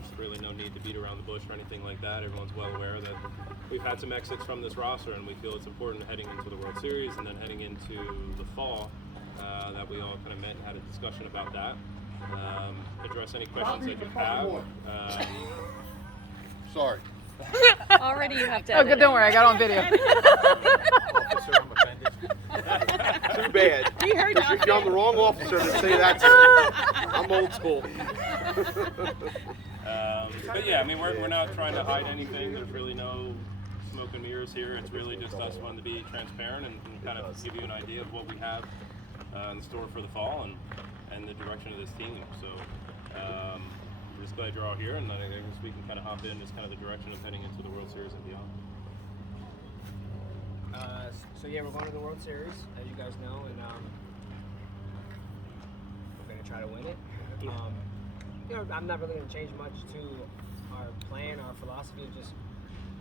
there's really no need to beat around the bush or anything like that. Everyone's well aware that we've had some exits from this roster, and we feel it's important heading into the World Series and then heading into the fall that we all kind of met and had a discussion about that. Address any questions that you have. Sorry. Already you have to. Oh, good. Don't worry. I got on video. Officer, I'm offended. Too bad. Because you're the wrong officer to say that to. I'm old school. But yeah, I mean, we're not trying to hide anything. There's really no smoke and mirrors here. It's really just us wanting to be transparent and kind of give you an idea of what we have in store for the fall and the direction of this team. So we're just glad you're all here, and I guess we can kind of hop in just kind of the direction of heading into the World Series and beyond. So yeah, we're going to the World Series, as you guys know, and we're going to try to win it. You know, I'm not really going to change much to our plan, our philosophy of just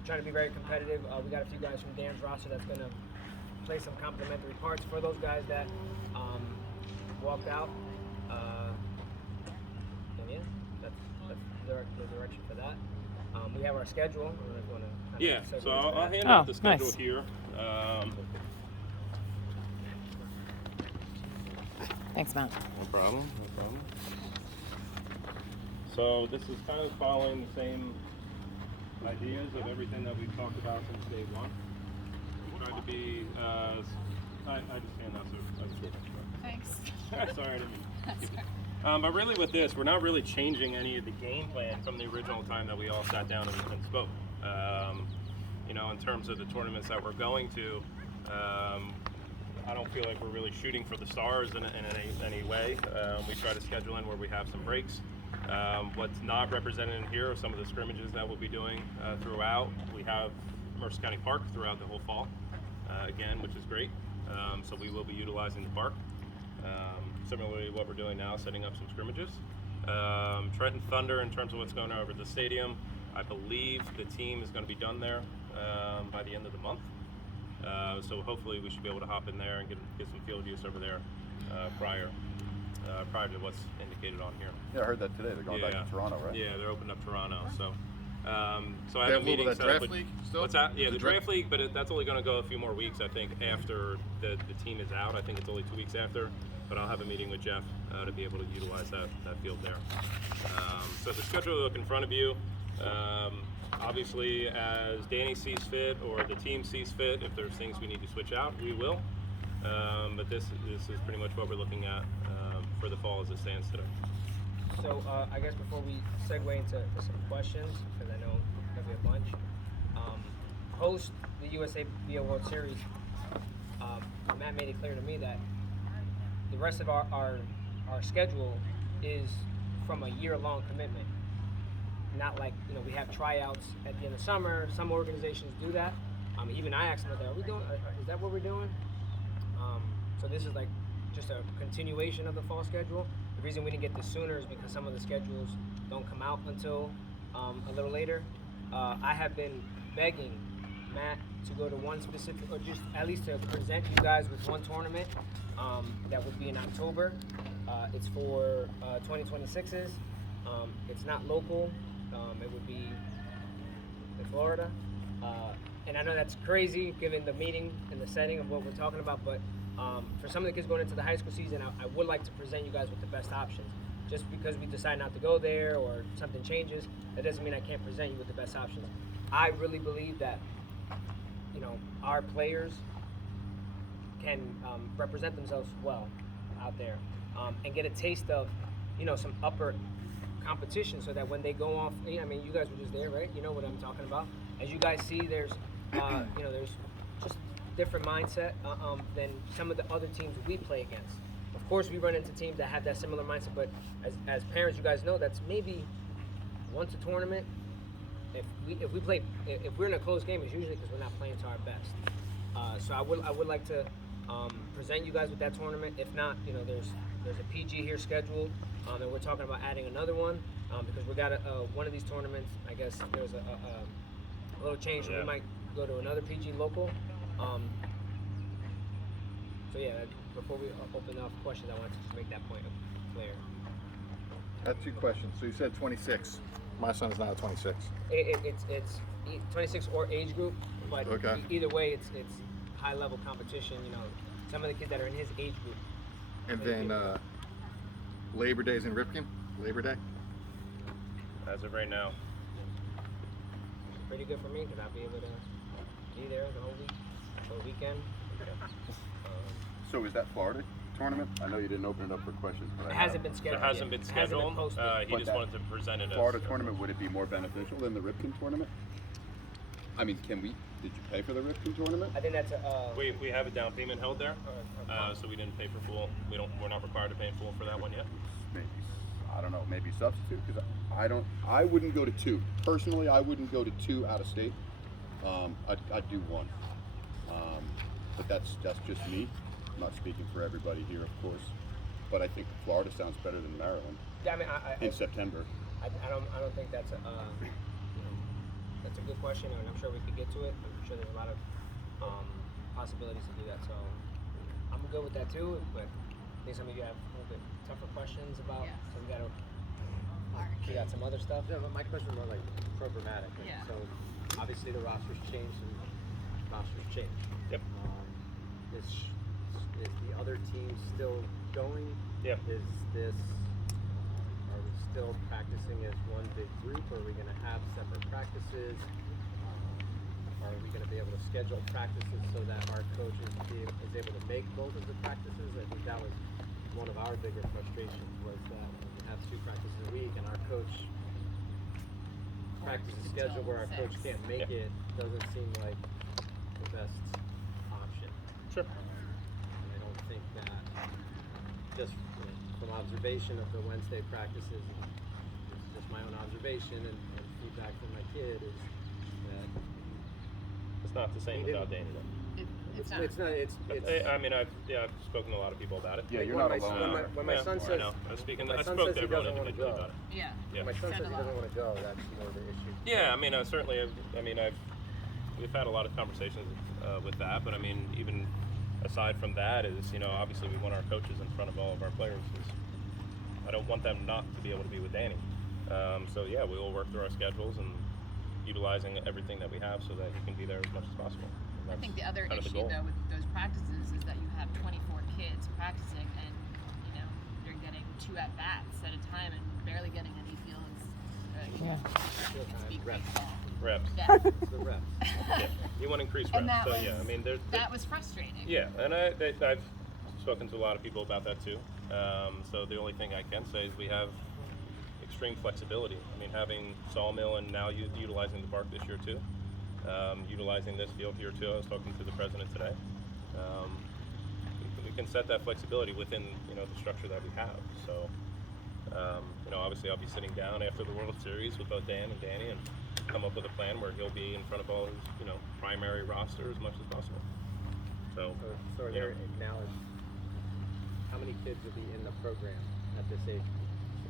trying to be very competitive. We got a few guys from Dan's roster that's going to play some complementary parts for those guys that walked out. And yeah, that's the direction for that. We have our schedule. I don't know if you want to Yeah, so I'll hand out the schedule nice. here. Thanks, Matt. No problem, no problem. So this is kind of following the same ideas of everything that we've talked about since day one. We tried to be, I just hand that, so Thanks. sorry, I didn't mean. But really with this, we're not really changing any of the game plan from the original time that we all sat down and spoke. You know, in terms of the tournaments that we're going to, I don't feel like we're really shooting for the stars in any way. We try to schedule in where we have some breaks. What's not represented in here are some of the scrimmages that we'll be doing throughout. We have Mercer County Park throughout the whole fall, again, which is great. So we will be utilizing the park. Similarly to what we're doing now, setting up some scrimmages. Trenton Thunder, in terms of what's going on over at the stadium, I believe the team is going to be done there by the end of the month. So hopefully we should be able to hop in there and get some field use over there prior to what's indicated on here. Yeah, I heard that today. They're going back to Toronto, right? Yeah, they're opening up Toronto. So I They have have a a meeting little of set that up draft with, league still? what's that? Yeah, the draft draft league, but that's only going to go a few more weeks, I think, after the team is out. I think it's only 2 weeks after, but I'll have a meeting with Jeff to be able to utilize that field there. So the schedule will look in front of you. Obviously, as Danny sees fit or the team sees fit, if there's things we need to switch out, we will. But this is pretty much what we're looking at for the fall as it stands today. So I guess before we segue into some questions, because I know there'll be a bunch, post the USABL World Series, Matt made it clear to me that the rest of our schedule is from a year-long commitment. Not like, you know, we have tryouts at the end of summer. Some organizations do that. Even I asked them, are we doing? Is that what we're doing? So this is like just a continuation of the fall schedule. The reason we didn't get this sooner is because some of the schedules don't come out until a little later. I have been begging Matt to go to one specific, or just at least to present you guys with one tournament that would be in October. It's for 2026s. It's not local. It would be in Florida. And I know that's crazy given the meeting and the setting of what we're talking about, but for some of the kids going into the high school season, I would like to present you guys with the best options. Just because we decide not to go there or something changes, that doesn't mean I can't present you with the best options. I really believe that, you know, our players can represent themselves well out there and get a taste of, you know, some upper competition, so that when they go off, I mean, you guys were just there, right? You know what I'm talking about. As you guys see, there's, you know, there's just different mindset than some of the other teams we play against. Of course, we run into teams that have that similar mindset, but as parents, you guys know that's maybe once a tournament. If we're in a close game, it's usually because we're not playing to our best. So I would like to present you guys with that tournament. If not, you know, there's a PG here scheduled, and we're talking about adding another one because we got one of these tournaments. I guess there's a little change, so we might go to another PG local. So yeah, before we open up questions, I wanted to just make that point clear. I have two questions. So you said 26. My son's now 26. It's 26 or age group, but Okay. either way, it's high level competition. You know, some of the kids that are in his age group. And then Labor Day's in Ripken. Labor Day. As of right now. Pretty good for me because I'll be able to be there the whole week, the weekend. So is that Florida tournament? I know you didn't open it up for questions, but It hasn't been scheduled. It hasn't yet. been It hasn't scheduled. been posted. He But just that wanted to present it Florida as tournament, would it be more beneficial than the Ripken tournament? I mean, did you pay for the Ripken tournament? I think that's We have a down payment held there, so we didn't pay for full. We're not required to pay in full for that one yet. Maybe, I don't know, maybe substitute, because I wouldn't go to two. Personally, I wouldn't go to two out of state. I'd do one. But that's just me. I'm not speaking for everybody here, of course. But I think Florida sounds better than Maryland Yeah, I mean, in September. I don't think that's that's a good question, and I'm sure we could get to it. I'm sure there's a lot of possibilities to do that. So I'm good with that too. But I think some of you have a little bit tougher questions about. Yes. So we got some other stuff. Yeah, but my question was more like programmatic. Like, Yeah. So obviously the roster's changed and roster's changed. Yep. Is the other team still going? Yeah. Is this? Are we still practicing as one big group? Or are we going to have separate practices? Are we going to be able to schedule practices so that our coach is able to make both of the practices? I think that was one of our bigger frustrations, was that we have 2 practices a week and our coach practices schedule where our coach can't make Yeah. it doesn't seem like the best option. Sure. And I don't think that, just from observation of the Wednesday practices, and this is just my own observation and feedback from my kid, is that It's not the same He without didn't- Danny. It's not. it's I mean, I've spoken to a lot of people about it. Yeah, you're when not my son- alone. when my son I says- know. I was speaking. when my I son spoke says to he everyone doesn't wanna individually go. about it. Yeah. Yeah. my son Said says a he lot. doesn't want to go, that's more the issue. Yeah, I mean, certainly. I mean, we've had a lot of conversations with that, but I mean, even aside from that, is obviously we want our coaches in front of all of our players. 'Cause I don't want them not to be able to be with Danny. So yeah, we will work through our schedules and utilizing everything that we have so that he can be there as much as possible. And I think the that's other kind of the issue goal. though with those practices is that you have 24 kids practicing, and you're getting 2 at bats at a time and barely getting any fields. Yeah. Speak Reps. baseball. Reps. Yeah. It's the reps. Yeah. You want to increase And reps. that So yeah, I mean, that was frustrating. yeah, and I've spoken to a lot of people about that too. So the only thing I can say is we have extreme flexibility. I mean, having Sawmill and now utilizing the park this year too, utilizing this field here too. I was talking to the president today. We can set that flexibility within the structure that we have. So obviously I'll be sitting down after the World Series with both Dan and Danny and come up with a plan where he'll be in front of all his primary roster as much as possible. So So are there acknowledged, how many kids will be in the program at this age?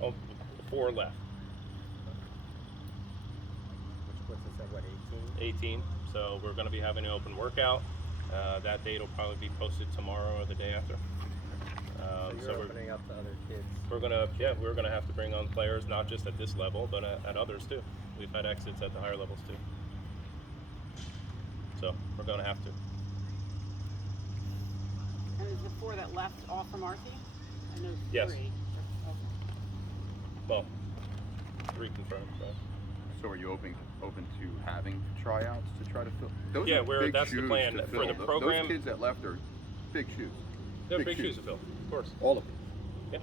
oh, 4 left. Which puts us at what, 18? 18. So we're going to be having an open workout. That date will probably be posted tomorrow or the day after. So you're opening up to other kids. We're gonna have to bring on players not just at this level, but at others too. We've had exits at the higher levels too. So we're gonna have to. And is the 4 that left all from our team? I know 3. Yes. Okay. Well, 3 confirmed. Right? So are you open to having tryouts to try to fill? Those Yeah, are big that's the shoes plan to for fill. the Those program. kids that left are big shoes. They're big shoes to fill, of course. All of them. Yeah.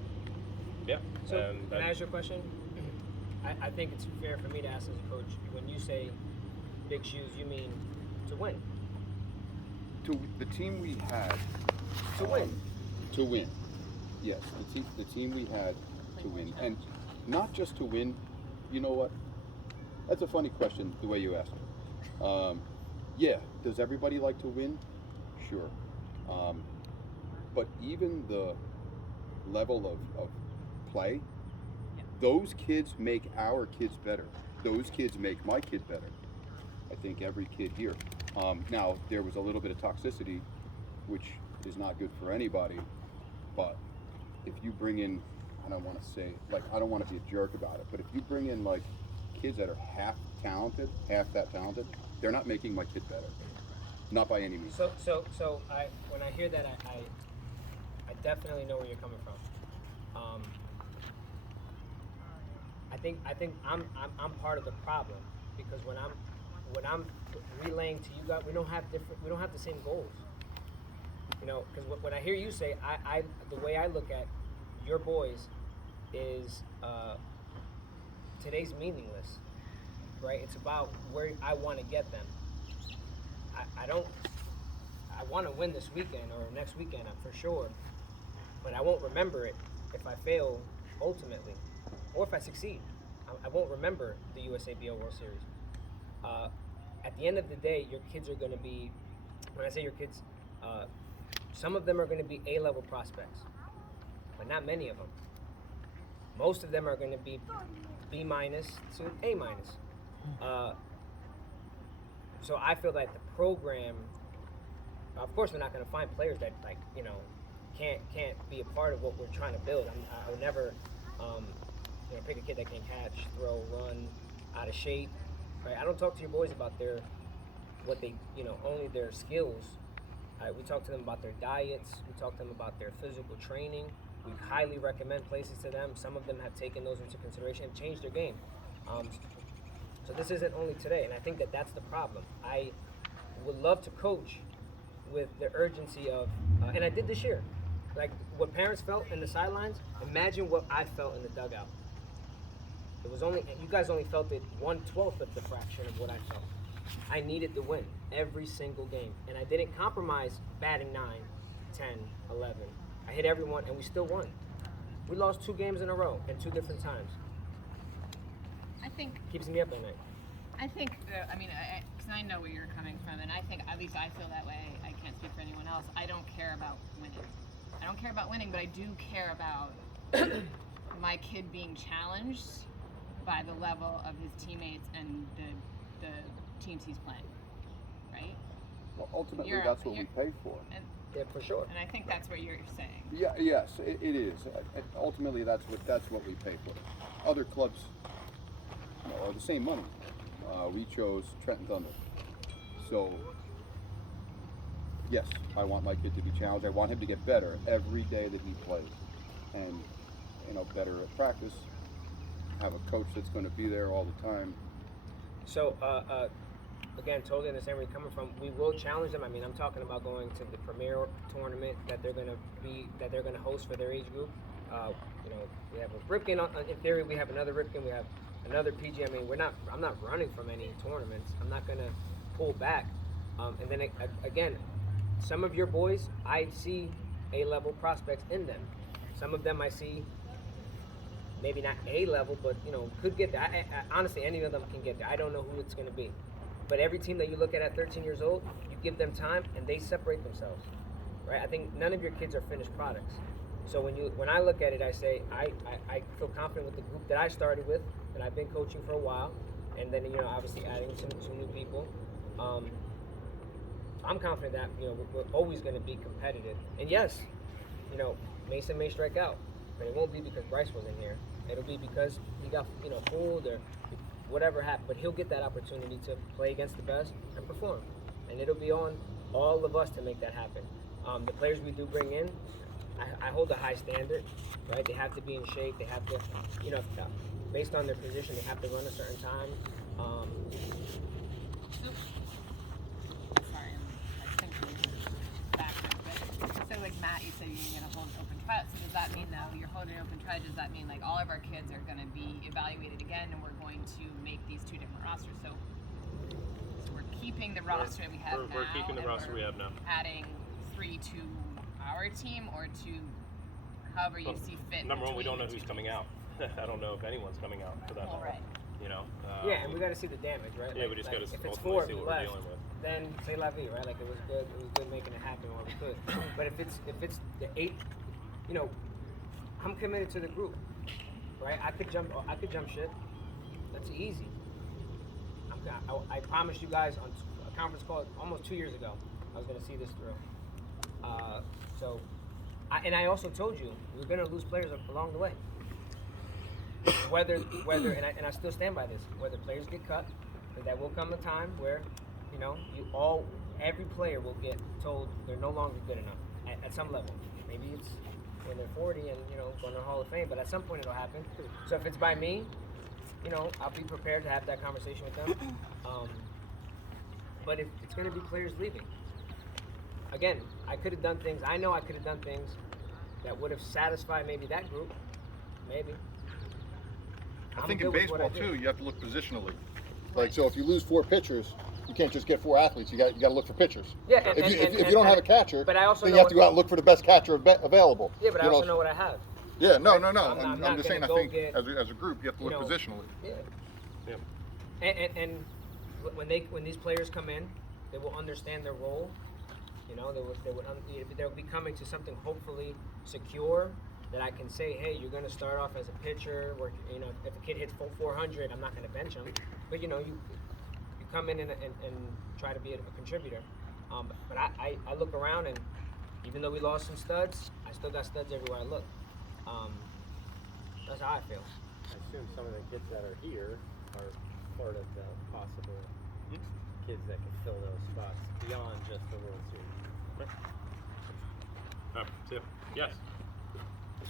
Yeah. So And can I ask you a question? I think it's fair for me to ask as a coach. When you say big shoes, you mean to win? To the team we had. To win. To win. Yes, the team we had to win, and not just to win. You know what? That's a funny question, the way you asked it. Yeah, does everybody like to win? Sure. But even the level of play, those kids make our kids better. Those kids make my kid better. I think every kid here. Now, there was a little bit of toxicity, which is not good for anybody, but if you bring in, I don't want to say, I don't want to be a jerk about it, but if you bring in kids that are half talented, half that talented, they're not making my kid better. Not by any means. So when I hear that, I definitely know where you're coming from. I think I'm part of the problem, because when I'm relaying to you guys, we don't have the same goals. You know, because when I hear you say, the way I look at your boys is today's meaningless, right? It's about where I want to get them. I want to win this weekend or next weekend for sure, but I won't remember it if I fail ultimately, or if I succeed. I won't remember the USABL World Series. At the end of the day, your kids are going to be, when I say your kids, some of them are going to be A-level prospects, but not many of them. Most of them are going to be B- to A-. So I feel that the program, of course, we're not going to find players that can't be a part of what we're trying to build. I would never pick a kid that can catch, throw, run, out of shape. Right? I don't talk to your boys about only their skills. We talk to them about their diets. We talk to them about their physical training. We highly recommend places to them. Some of them have taken those into consideration and changed their game. So this isn't only today, and I think that that's the problem. I would love to coach with the urgency of, and I did this year, like what parents felt in the sidelines. Imagine what I felt in the dugout. It was you guys only felt it 1/12 of the fraction of what I felt. I needed to win every single game, and I didn't compromise batting 9, 10, 11. I hit everyone, and we still won. We lost 2 games in a row and 2 different times. I think Keeps me up at night. I think, because I know where you're coming from, and I think, at least I feel that way. I can't speak for anyone else. I don't care about winning. I don't care about winning, but I do care about my kid being challenged by the level of his teammates and the teams he's playing, right? Well, ultimately, that's what we pay for. Yeah, for sure. And I think that's what you're saying. Yeah, yes, it is. Ultimately, that's what we pay for. Other clubs are the same money. We chose Trenton Thunder. So, yes, I want my kid to be challenged. I want him to get better every day that he plays, and better at practice. Have a coach that's going to be there all the time. So, again, totally understand where you're coming from. We will challenge them. I mean, I'm talking about going to the premier tournament that they're going to host for their age group. We have a Ripken. In theory, we have another Ripken. We have another PG. I mean, I'm not running from any tournaments. I'm not going to pull back. And then again, some of your boys, I see A-level prospects in them. Some of them I see maybe not A-level, but could get there. I honestly, any of them can get there. I don't know who it's going to be. But every team that you look at 13 years old, you give them time and they separate themselves, right? I think none of your kids are finished products. So when I look at it, I say I feel confident with the group that I started with, that I've been coaching for a while, and then obviously adding some new people. I'm confident that we're always going to be competitive. And yes, Mason may strike out, but it won't be because Bryce wasn't here. It'll be because he got fooled or whatever happened, but he'll get that opportunity to play against the best and perform. And it'll be on all of us to make that happen. The players we do bring in, I hold a high standard, right? They have to be in shape. They have to, based on their position, they have to run a certain time. Sorry, I'm thinking backwards, but so like Matt, you said you're going to hold an open trial. So does that mean though you're holding an open trial? Does that mean like all of our kids are going to be evaluated again, and we're going to make these 2 different rosters? So we're keeping the roster we have now. We're keeping the roster we have now. Adding 3 to our team or to however you see fit. Number one, we don't know between who's the 2 coming teams. out. I don't know if anyone's coming out for that. Well, right. Yeah, and we got to see the damage, right? Yeah, we just got to if it's ultimately 4 see what left, we're dealing with. then say la vie, right? Like it was good making it happen while we could. But if it's the 8, I'm committed to the group, right? I could jump ship. That's easy. I promised you guys on a conference call almost 2 years ago I was going to see this through. I also told you we're going to lose players along the way. whether and I still stand by this. Whether players get cut, that will come a time where, you know, every player will get told they're no longer good enough at some level. Maybe it's when they're 40 and, you know, going to the Hall of Fame, but at some point it'll happen. So if it's by me, you know, I'll be prepared to have that conversation with them. But if it's going to be players leaving, again, I could have done things. I know I could have done things that would have satisfied maybe that group, maybe. I think in good with what I baseball did. too, you have to look positionally. Like, so if you lose 4 pitchers, you can't just get 4 athletes. You got to look for pitchers. Yeah, If you don't have a catcher, but I also then know you have to what- go out and look for the best catcher available. Yeah, but I You also know what I have. Yeah, no. I'm I'm not just saying. I gonna think go get, as a group, you have to you look know, positionally. Yeah. Yeah. And when these players come in, they will understand their role. You know, they'll be coming to something hopefully secure that I can say, hey, you're going to start off as a pitcher. Where, you know, if a kid hits 400, I'm not going to bench him. But you know, you come in and try to be a contributor. But I look around, and even though we lost some studs, I still got studs everywhere I look. That's how I feel. I assume some of the kids that are here are part of the possible kids that can fill those spots beyond just the World Series. Tip. Yes.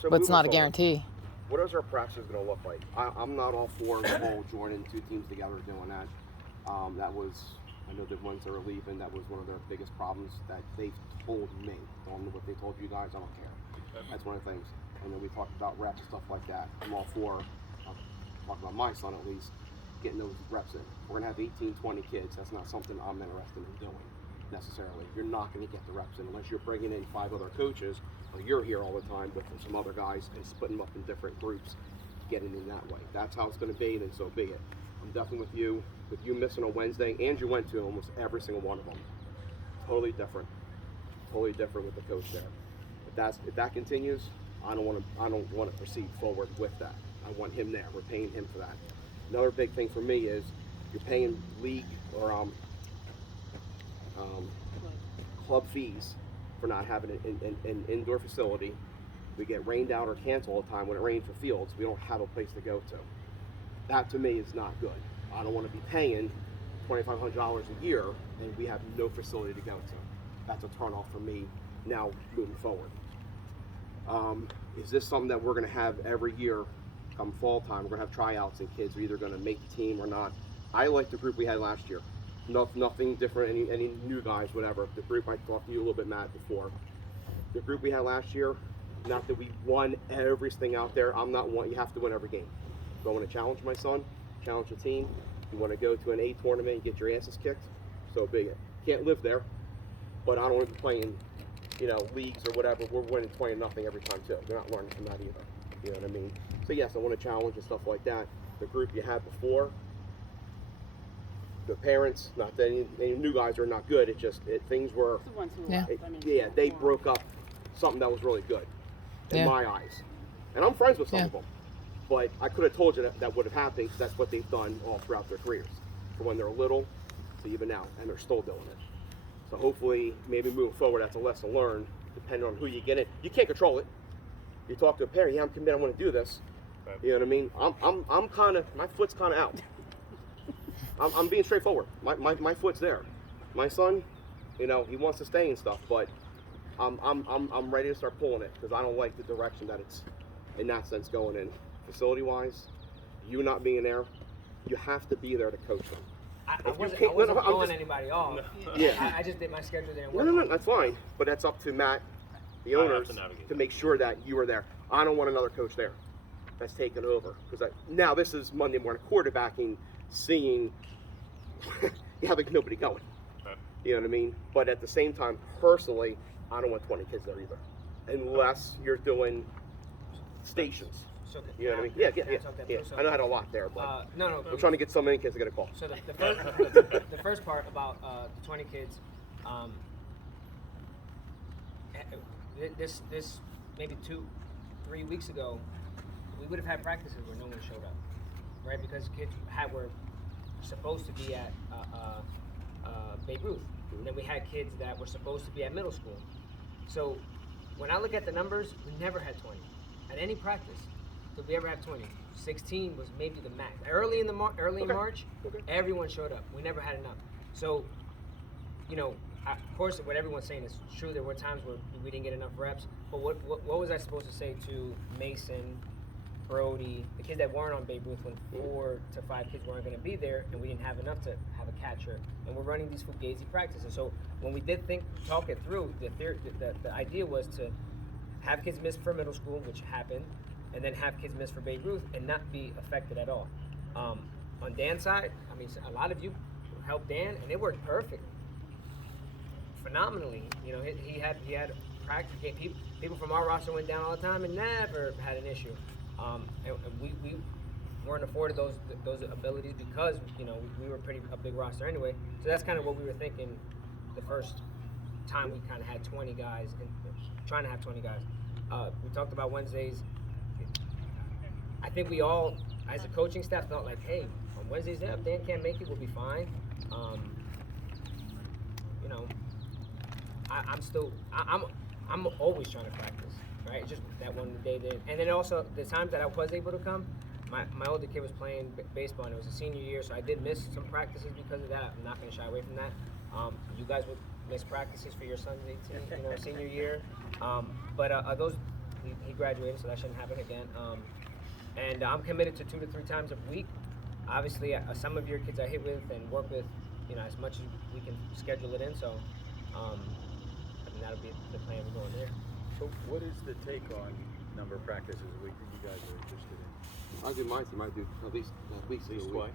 So But it's moving not a forward, guarantee. What is our practice going to look like? I'm not all for the whole joining 2 teams together doing that. That was, I know the ones that are leaving, that was one of their biggest problems that they told me. Don't know what they told you guys, I don't care. That's one of the things. And then we talked about reps and stuff like that. I'm all for, talking about my son at least, getting those reps in. We're going to have 18, 20 kids. That's not something I'm interested in doing necessarily. You're not going to get the reps in unless you're bringing in 5 other coaches, or you're here all the time with some other guys and splitting them up in different groups, getting in that way. That's how it's going to be, then so be it. I'm definitely with you. With you missing a Wednesday, and you went to almost every single one of them. Totally different with the coach there. If that continues, I don't want to proceed forward with that. I want him there. We're paying him for that. Another big thing for me is you're paying league or club fees for not having an indoor facility. We get rained out or canceled all the time. When it rains for fields, we don't have a place to go to. That to me is not good. I don't want to be paying $2,500 a year and we have no facility to go to. That's a turn off for me now moving forward. Is this something that we're going to have every year come fall time? We're going to have tryouts and kids are either going to make the team or not. I like the group we had last year. Nothing different, any new guys, whatever. The group, I talked to you a little bit, Matt, before. The group we had last year, not that we won everything out there. I'm not one, you have to win every game. So I want to challenge my son, challenge the team. You want to go to an A tournament and get your asses kicked? So be it. Can't live there, but I don't want to be playing, you know, leagues or whatever. We're winning 20-0 every time too. They're not learning from that either. You know what I mean? So yes, I want to challenge and stuff like that. The group you had before, the parents, not that any new guys are not good. It just things were. The ones who Yeah. left, I mean, They more. broke up something that was really good in Yeah. my eyes, and I'm friends with some Yeah. of them. But I could have told you that would have happened because that's what they've done all throughout their careers, from when they're little to even now, and they're still doing it. So hopefully, maybe moving forward, that's a lesson learned. Depending on who you get in, you can't control it. You talk to a parent, yeah, I'm committed, I want to do this. Right. You know what I mean? I'm kind of, my foot's kind of out. I'm being straightforward. My foot's there. My son, you know, he wants to stay and stuff, but I'm ready to start pulling it because I don't like the direction that it's in that sense going in. Facility wise, you not being there, you have to be there to coach them. I If you wasn't can't- blowing I'm just- anybody off. Yeah. I just did my schedule didn't No, work. no, no, that's fine. But that's up to Matt, the I have owners, to navigate to that. make sure that you are there. I don't want another coach there that's taken over. Because now this is Monday morning quarterbacking, seeing you have nobody going. Right. You know what I mean? But at the same time, personally, I don't want 20 kids there either. Unless you're doing stations. So You know what I mean? Yeah. I know I had a lot there, but no. I'm trying to get so many kids to get a call. So the first part about the 20 kids, this maybe 2-3 weeks ago, we would have had practices where no one showed up, right? Because kids were supposed to be at Babe Ruth, and then we had kids that were supposed to be at middle school. So when I look at the numbers, we never had 20 at any practice. Did we ever have 20? 16 was maybe the max. Early in Okay. March, Okay. everyone showed up. We never had enough. So, of course, what everyone's saying is true. There were times where we didn't get enough reps. But what was I supposed to say to Mason, Brody, the kids that weren't on Babe Ruth when 4 to 5 kids weren't going to be there, and we didn't have enough to have a catcher, and we're running these fugazi practices. So when we did talk it through, the idea was to have kids miss for middle school, which happened, and then have kids miss for Babe Ruth and not be affected at all. On Dan's side, I mean, a lot of you helped Dan, and it worked perfect, phenomenally. He had practice. People from our roster went down all the time and never had an issue. And we weren't afforded those abilities because we were a big roster anyway. So that's kind of what we were thinking the first time we kind of had 20 guys and trying to have 20 guys. We talked about Wednesdays. I think we all, as a coaching staff, felt like, hey, on Wednesdays, if Dan can't make it, we'll be fine. I'm always trying to practice, right? It's just that one day did. And then also the times that I was able to come, my older kid was playing baseball and it was a senior year, so I did miss some practices because of that. I'm not going to shy away from that. You guys would miss practices for your son's 18, senior year. But those, he graduated, so that shouldn't happen again. And I'm committed to 2 to 3 times a week. Obviously, some of your kids I hit with and work with, as much as we can schedule it in. So, that'll be the plan we're going there. So what is the take on number of practices a week that you guys are interested in? I do my team. I do at least twice.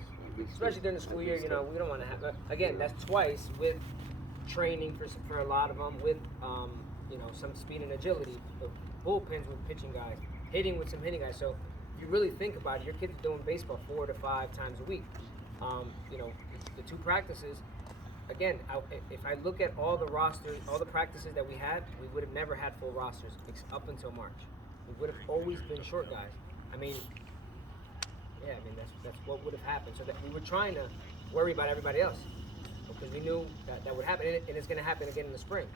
Especially during the school year, we don't want to have. Again, that's twice with training for a lot of them, with some speed and agility, bullpens with pitching guys, hitting with some hitting guys. So if you really think about it, your kids are doing baseball 4 to 5 times a week. The 2 practices. Again, if I look at all the rosters, all the practices that we had, we would have never had full rosters up until March. We would have always been short guys. That's what would have happened. So that we were trying to worry about everybody else because we knew that would happen, and it's going to happen again in the spring.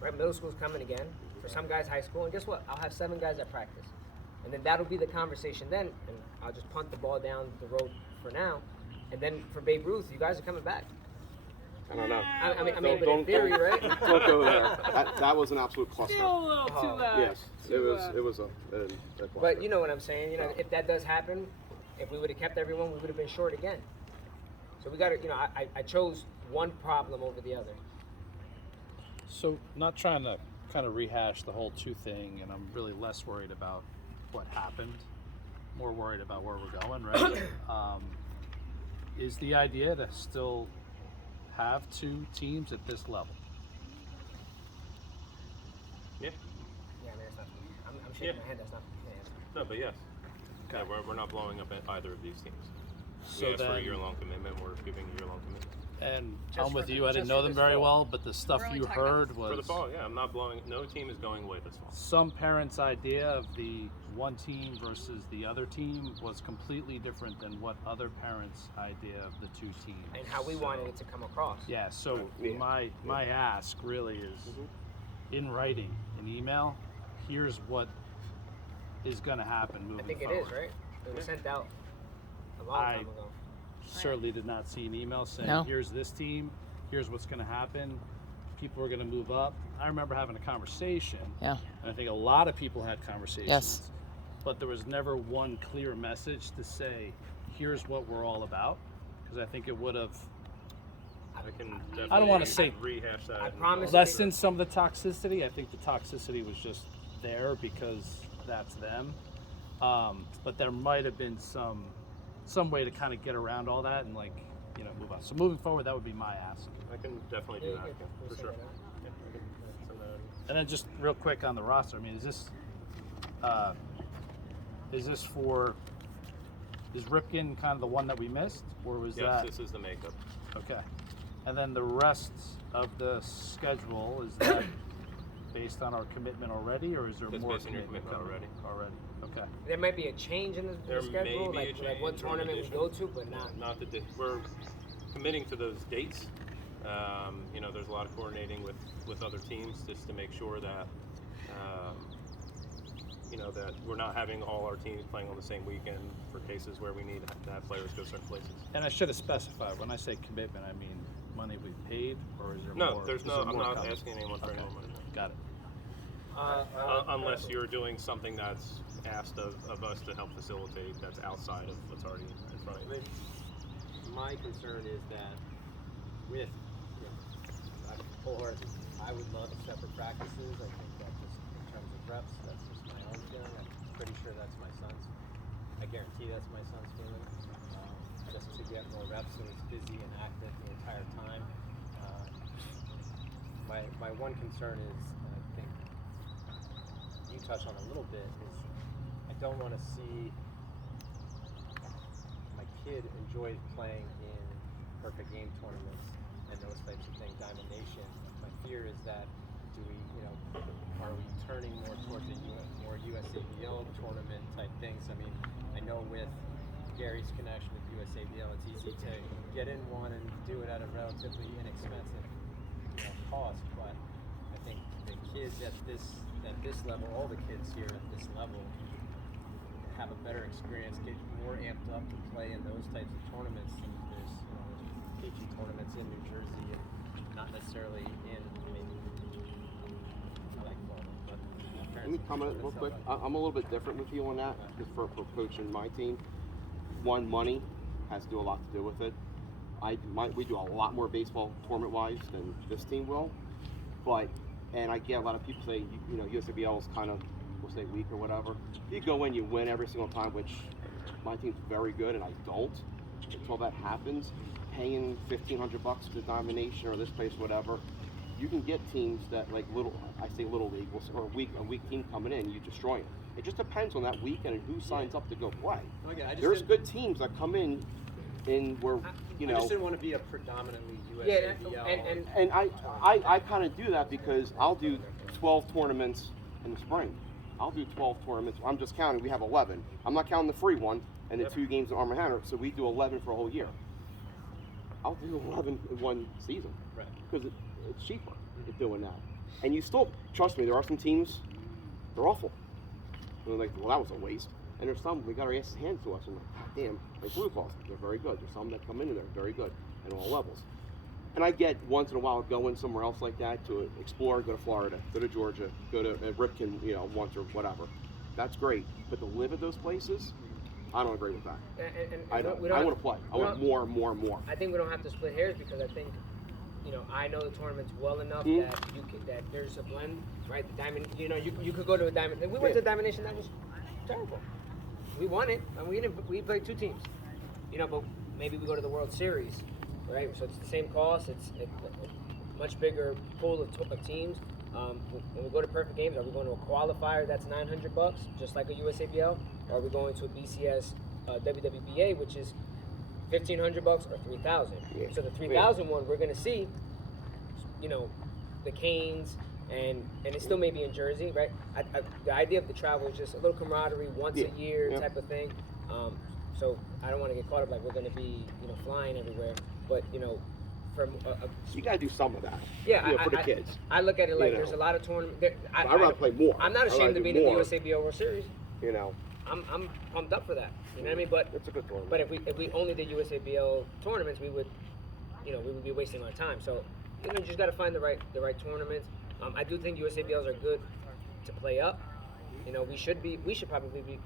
Right, middle school's coming again. For some guys, high school, and guess what? I'll have 7 guys at practice, and then that'll be the conversation then. And I'll just punt the ball down the road for now, and then for Babe Ruth, you guys are coming back. I don't know. But in theory, right? Don't go there. That was an absolute cluster. Still a little too. Yes, it was a cluster. But you know what I'm saying. If that does happen, if we would have kept everyone, we would have been short again. So we got to. I chose one problem over the other. So not trying to kind of rehash the whole 2 thing, and I'm really less worried about what happened, more worried about where we're going, right? Is the idea to still have 2 teams at this level? Yeah. Yeah, that's not. I'm shaking my head. That's not. No, but yes. Okay. We're not blowing up at either of these teams. So we asked for a then- year-long commitment. We're giving a year-long commitment. And Just I'm with for- you. I didn't just know for them this very fall. well, but the stuff We're only you talking about heard was For the fall, yeah, I'm not blowing. No team is going away this fall. some parents' idea of the one team versus the other team was completely different than what other parents' idea of the 2 teams. And how we So- wanted it to come across. Yeah, so Yeah. my ask really is in writing, an email, here's what is going to happen moving I think forward. it is, right? It was sent out a long time ago. Certainly did not see an email saying, No. here's this team, here's what's going to happen, people are going to move up. I remember having a conversation, Yeah. and I think a lot of people had conversations, Yes. but there was never one clear message to say, here's what we're all about, because I think it would have I can definitely I don't wanna say- rehash that. I and- promise- lessened some of the toxicity. I think the toxicity was just there because that's them. But there might have been some way to kind of get around all that and move on. So moving forward, that would be my ask. I can definitely do Yeah, that. you Yeah, can for send sure. it out. Yeah, I can send that out. And then just real quick on the roster. I mean, is Ripken kind of the one that we missed, or was Yes, that this is the makeup. okay? And then the rest of the schedule, is that based on our commitment already, or is there That's more based on your commitment coming? Already. Okay. There might be a change in the There schedule, may be a like what change or tournament we addition. go to, but not. Not that we're committing to those dates. There's a lot of coordinating with other teams just to make sure that that we're not having all our teams playing on the same weekend for cases where we need to have players go certain places. And I should have specified, when I say commitment, I mean money we paid, or is there No, more? there's is no. there I'm more not coming? asking anyone for Okay. any more money. Got it. Unless you're doing something that's asked of us to help facilitate, that's outside of what's already in front of you. My concern is that with, I'm wholehearted, I would love separate practices. I think that just in terms of reps, that's just my own feeling. I'm pretty sure that's my son's. I guarantee that's my son's feeling. Just to get more reps so he's busy and active the entire time. My one concern is, and I think you touched on a little bit, is I don't want to see my kid enjoy playing in perfect game tournaments and those types of things, Diamond Nation. My fear is that are we turning more towards more USABL tournament type things? I mean, I know with Gary's connection with USABL, it's easy to get in one and do it at a relatively inexpensive cost, but I think the kids at this level, all the kids here at this level, have a better experience, get more amped up to play in those types of tournaments. And there's PG tournaments in New Jersey, and not necessarily in. I mean, I like Florida, but Let me comment real quick. I'm a little bit different with you on that, because for coaching my team, one, money has to do a lot to do with it. We do a lot more baseball tournament-wise than this team will, and I get a lot of people say, USABL is kind of, we'll say, weak or whatever. If you go in, you win every single time, which my team's very good, and I don't. Until that happens, paying $1,500 to the Diamond Nation or this place, whatever, you can get teams that little league, or a weak team coming in, you destroy them. It just depends on that weekend and who signs up to go play. There's good teams that come in where I just didn't want to be a predominantly USABL. Yeah, and I kind of do that because I'll do 12 tournaments in the spring. I'll do 12 tournaments. I'm just counting. We have 11. I'm not counting the free one and the 2 games in Arm & Hammer. So we do 11 for a whole year. I'll do 11 in one season, Right. Because it's cheaper doing that. And you still, trust me, there are some teams, they're awful. And they're like, well, that was a waste. And there's some, we got our asses handed to us, and like, God damn, like Blue Claws, they're very good. There's some that come in and they're very good at all levels. And I get once in a while going somewhere else like that to explore, go to Florida, go to Georgia, go to Ripken, once or whatever. That's great. But to live at those places, I don't agree with that. I don't. I want to play. I want more and more and more. I think we don't have to split hairs because I think, I know the tournaments well enough that there's a blend, right? The Diamond, you could go to a Diamond. We went to a Diamond Nation that was terrible. We won it, and we played 2 teams, but maybe we go to the World Series, right? So it's the same cost. It's a much bigger pool of teams. When we go to perfect games, are we going to a qualifier that's $900, just like a USABL, or are we going to a BCS WWBA, which is $1,500 or $3,000? Yeah. So the $3,000 one, we're going to see, the Canes, and it still may be in Jersey, right? The idea of the travel is just a little camaraderie, once a year type of thing. So I don't want to get caught up like we're going to be, flying everywhere, but from You got to do some of that. Yeah, for the kids. I look at it like there's a lot of tournaments. I'd rather play more. I'm not ashamed of being in the USABL World Series. I'm I'm pumped up for that. You know what I mean? But it's a good tournament. But if we only did USABL tournaments, we would be wasting our time. So you just got to find the right tournaments. I do think USABLs are good to play up. We should probably be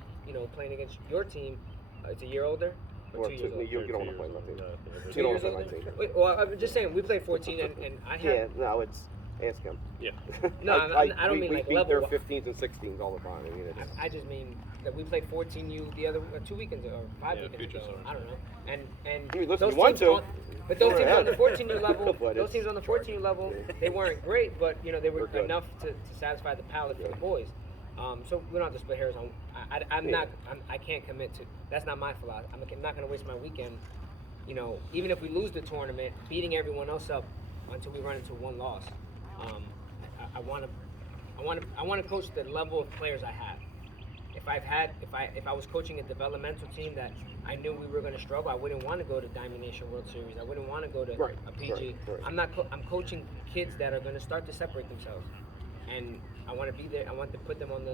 playing against your team. It's a year older. Or 2 years older. You don't want to play my team. 2 years older. Wait, well, I'm just saying we played 14 and I have. Yeah, no, it's ask him. Yeah. No, I don't mean we like beat level. their 15s and 16s all the time. I mean, I just mean that we played 14U the other 2 weekends or 5 weekends ago. I don't know. And Dude, listen, those you want teams to. But those teams on the 14U level, But those teams on the 14U level, they weren't great, but they were enough to satisfy the palate for the boys. So we don't have to split hairs on. I can't commit to. That's not my philosophy. I'm not going to waste my weekend. Even if we lose the tournament, beating everyone else up until we run into one loss. I want to coach the level of players I have. If I was coaching a developmental team that I knew we were going to struggle, I wouldn't want to go to Diamond Nation World Series. I wouldn't want to go to a PG. Right. I'm coaching kids that are going to start to separate themselves, and I want to be there. I want to put them on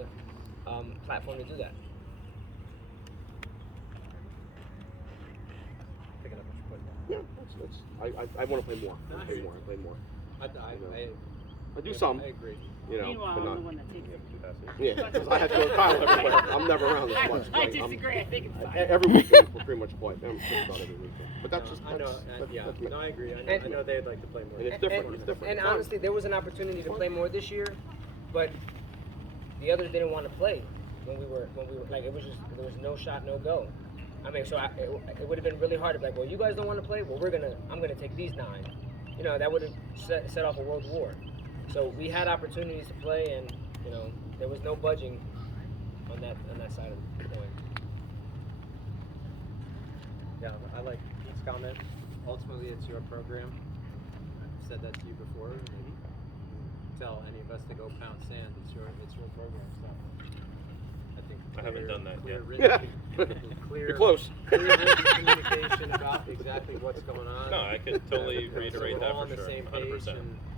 platform to do that. Picking up what you put down. Yeah, I want to play more. I play more. I do some. I agree. You know, Meanwhile, but I'm not. the one that takes it. Yeah, because I have to go to Kyle every play. I'm never around this much. I disagree. I think it's fine. Every weekend we're pretty much play. I'm just about every weekend. But that's just. I know. That's me. No, I agree. I And- know they'd like to play more. And it's different. It's different. And Fine. honestly, there was an opportunity to play more this year, but the others didn't want to play when we were like it was just there was no shot, no go. I mean, so it would have been really hard to be like, well, you guys don't want to play, well, I'm gonna take these 9. You know, that would have set off a world war. So we had opportunities to play, and you know, there was no budging on that side of the coin. Yeah, I like Pete's comment. Ultimately, it's your program. I've said that to you before. Maybe tell any of us to go pound sand. It's your program. So I think I haven't done that clear yet. written, clear, You're close. clear written communication about exactly what's going on. No, I could totally So reiterate we're that all for on the sure, same 100%. page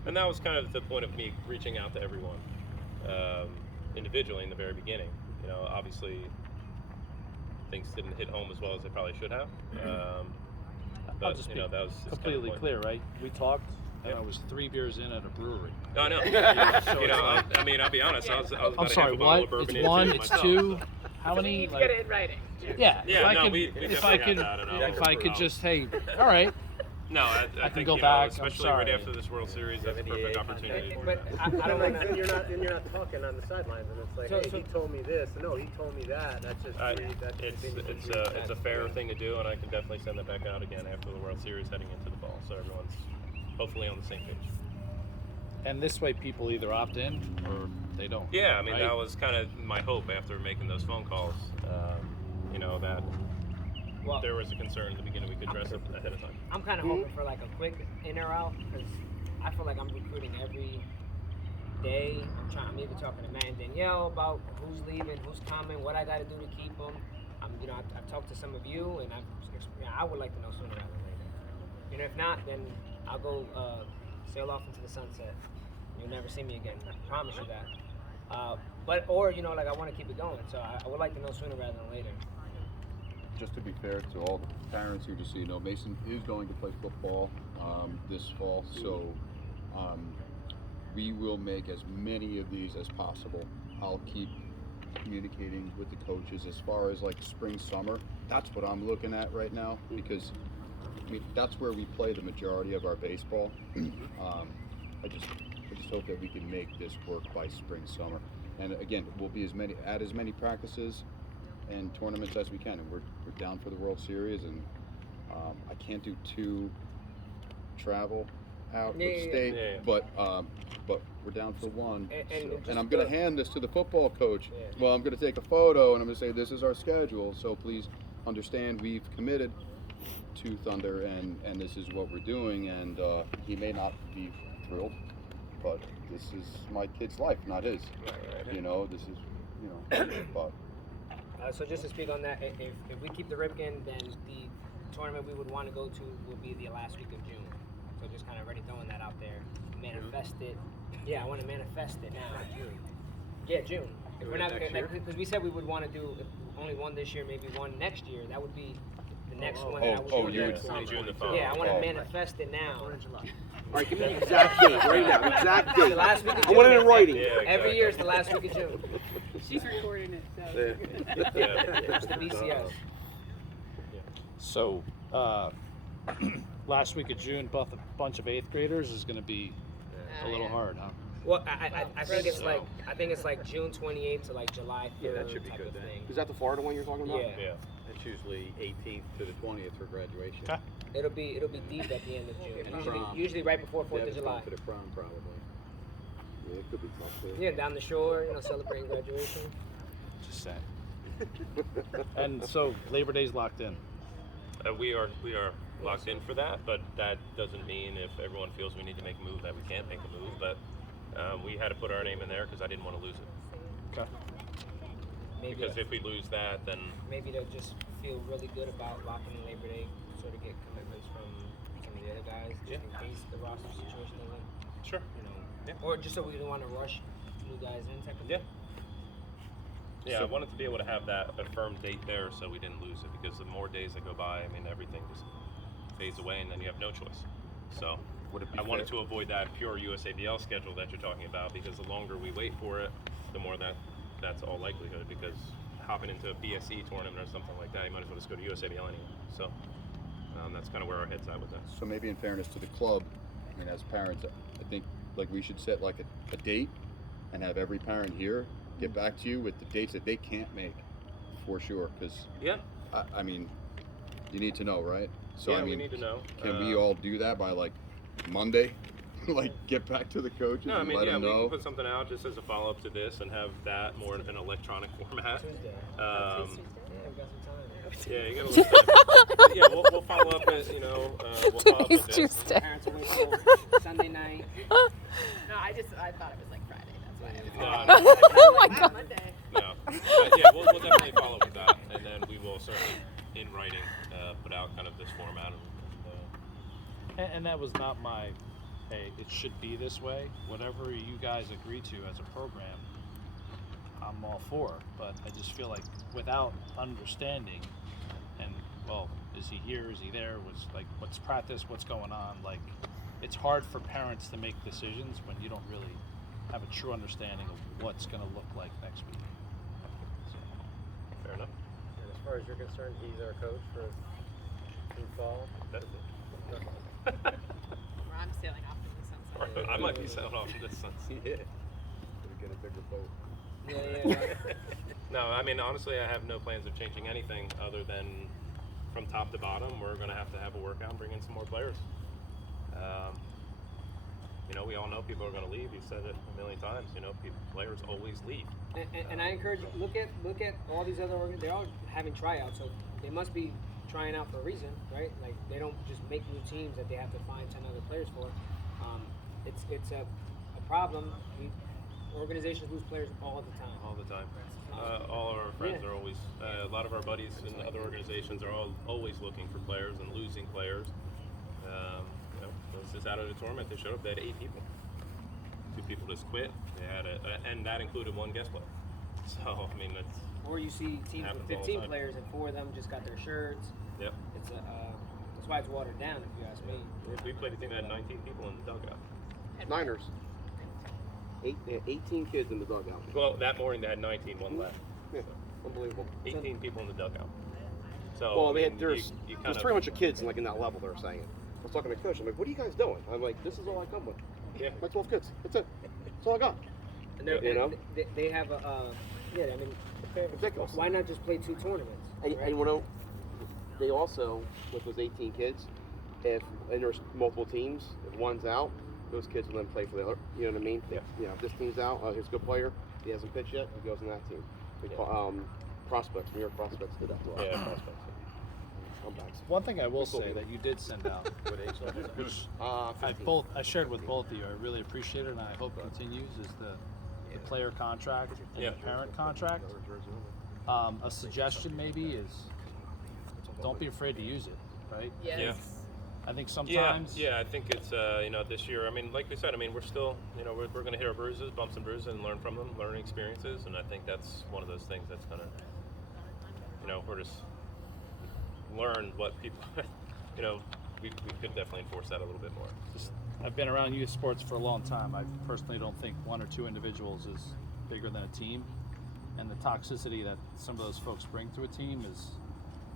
And that was kind of the point of me reaching out to everyone individually in the very beginning. You know, obviously things didn't hit home as well as they probably should have. I'll But just you be know, that was just completely kind of clear, right? We talked, and Yep. I was 3 beers in at a brewery. No, I know. So You it's know, like- I mean, I'll be honest. I was I'm about sorry, a half a bottle what? of bourbon It's in 1, too it's myself, 2. so. How You many? need to Like, get it in writing. yeah, Yeah, if I no, could, we if I definitely could, got that, and if I could just, hey, all right, No, I can think go you back, know, I'm especially right sorry. after this World Series, that's a perfect opportunity. But I don't like, want then you're not talking on the sidelines, and it's like, So- hey, so- he told me this. No, he told me that. That's just It's a fair thing to do, and I can definitely send it back out again after the World Series heading into the fall, so everyone's hopefully on the same page. and this way people either opt in or they don't. Yeah, I mean right? that was kind of my hope after making those phone calls. You know that Well, there was a concern at the beginning we could address it ahead of time. I'm kind of hoping for like a quick in or out because I feel like I'm recruiting every day. I'm either talking to Matt and Danielle about who's leaving, who's coming, what I got to do to keep them. I've talked to some of you, and I would like to know sooner rather than later. You know, if not, then I'll go sail off into the sunset. You'll never see me again. I promise you that. Or you know, like I want to keep it going, so I would like to know sooner rather than later. Just to be fair to all the parents here, just so you know, Mason is going to play football this fall, so we will make as many of these as possible. I'll keep communicating with the coaches as far as like spring, summer. That's what I'm looking at right now because I mean, that's where we play the majority of our baseball. I just hope that we can make this work by spring, summer, and again, we'll be at as many practices and tournaments as we can, and we're down for the World Series, and I can't do 2 travel out of state, Yeah. but we're down for 1, And just I'm going to hand this to the football coach. Yeah. Well, I'm going to take a photo and I'm going to say this is our schedule, so please understand we've committed to Thunder and this is what we're doing, and he may not be thrilled, but this is my kid's life, not his. Right. You know, this is, you know, but. So just to speak on that, if we keep the Ripken, then the tournament we would want to go to would be the last week of June. So just kind of already throwing that out there. Manifest it. Yeah, I want to manifest it now. June. Yeah, June. If Do we're it not, next year? because we said we would want to do only 1 this year, maybe 1 next year. That would be the next one. that I would do you during would- summer. June the following. Yeah, I want to Oh. manifest it now. All right, give me the exact date right now. Exact The date. last week of I June. want it in writing. Yeah, Every exactly. year it's the last week of June. She's recording it, so. Yeah. It's the BCS. So, last week of June, a bunch of 8th graders is going to be a little hard, huh? Well, I think it's like June 28th to like July 3rd Yeah, that should be type good of then. thing. Is that the Florida one you're talking about? Yeah. Yeah. It's usually 18th to the 20th for graduation. Okay. It'll be deep at the end of June. And prom. Usually right before 4th of Deb's July. going to the prom probably. Yeah, it could be tough too. Yeah, down the shore, celebrating graduation. Just saying. And so Labor Day's locked in. We are locked in for that, but that doesn't mean if everyone feels we need to make a move that we can't make a move. But we had to put our name in there because I didn't want to lose it. Okay. Maybe Because if we lose that, then maybe they'll just feel really good about locking in Labor Day, sort of get commitments from some of the other guys, just in case the roster situation doesn't, sure. or just so we don't want to rush new guys in. Type of Yeah. thing. Yeah, I wanted to be able to have that a firm date there so we didn't lose it, because the more days that go by, I mean, everything just fades away and then you have no choice. So Would it be I wanted fair- to avoid that pure USABL schedule that you're talking about, because the longer we wait for it, the more that's all likelihood, because hopping into a BSE tournament or something like that, you might as well just go to USABL anyway. So that's kind of where our head's at with that. So maybe in fairness to the club, and as parents, I think like we should set like a date and have every parent here get back to you with the dates that they can't make, for sure. Because Yeah. I mean, you need to know, right? So Yeah, I mean, we need to know. Can we all do that by like Monday? Like get back to the coaches No, I and mean, let yeah, them we know. can put something out just as a follow-up to this and have that more in an electronic format. Tuesday. Um, Yeah, we got some time. yeah, you gotta look at yeah, we'll follow up at, we'll follow up with Today's this. Tuesday. Parents will wait till Sunday night. No, I thought it was like Friday. That's why I was. No, Oh my God. Monday. No. But yeah, we'll definitely follow up with that, and then we will certainly, in writing, put out kind of this format. And that was not my, hey, it should be this way. Whatever you guys agree to as a program, I'm all for. But I just feel like without understanding, and well, is he here? Is he there? What's practice? What's going on? Like, it's hard for parents to make decisions when you don't really have a true understanding of what's going to look like next week. Fair enough. And as far as you're concerned, he's our coach through fall. That's it. I'm sailing off into the sunset. I might be sailing off in this sense. Yeah. Get a bigger boat. Yeah. No, I mean, honestly, I have no plans of changing anything other than from top to bottom, we're going to have a workout and bring in some more players. We all know people are going to leave. You've said it a million times. Players always leave. And I encourage you, look at all these other organizations. They're all having tryouts, so they must be trying out for a reason, right? Like they don't just make new teams that they have to find 10 other players for. It's a problem. Organizations lose players all the time. All the time. All of our friends are always, a lot of our buddies in other organizations are always looking for players and losing players. This is out of the tournament. They showed up. They had 8 people. 2 people just quit. They had and that included 1 guest player. So I mean, that's. Or you see teams happens with all the 15 time. players and 4 of them just got their shirts. Yep. That's why it's watered down, if you ask me. We played a team that had 19 people in the dugout. Niners. 18 kids in the dugout. Well, that morning they had 19, 1 left. Yeah, unbelievable. 18 people in the dugout. So Well, I mean, there's you kind there's of, 300 kids in that level. They're saying. I was talking to coach. I'm like, what are you guys doing? I'm like, this is all I come with. Yeah. My 12 kids. That's it. That's all I got. And You know? they have a Ridiculous. why not just play 2 tournaments? And they also, with those 18 kids, and there's multiple teams, if one's out, those kids will then play for the other. You know what I mean? Yeah. If this team's out, here's a good player, he hasn't pitched yet, he goes in that team. We call, prospects, New York prospects did that to us. Yeah, prospects. Comebacks. One thing I will say that you did send out, which I shared with both of you, I really appreciate it, and I hope continues, is the player contract and the parent contract. A suggestion maybe is don't be afraid to use it, right? Yes. Yeah. I think sometimes. Yeah, I think it's this year. I mean, like we said, I mean, we're still we're going to hit our bruises, bumps and bruises, and learn from them, learning experiences, and I think that's one of those things that's going to we're just learn what people we could definitely enforce that a little bit more. I've been around youth sports for a long time. I personally don't think 1 or 2 individuals is bigger than a team, and the toxicity that some of those folks bring to a team is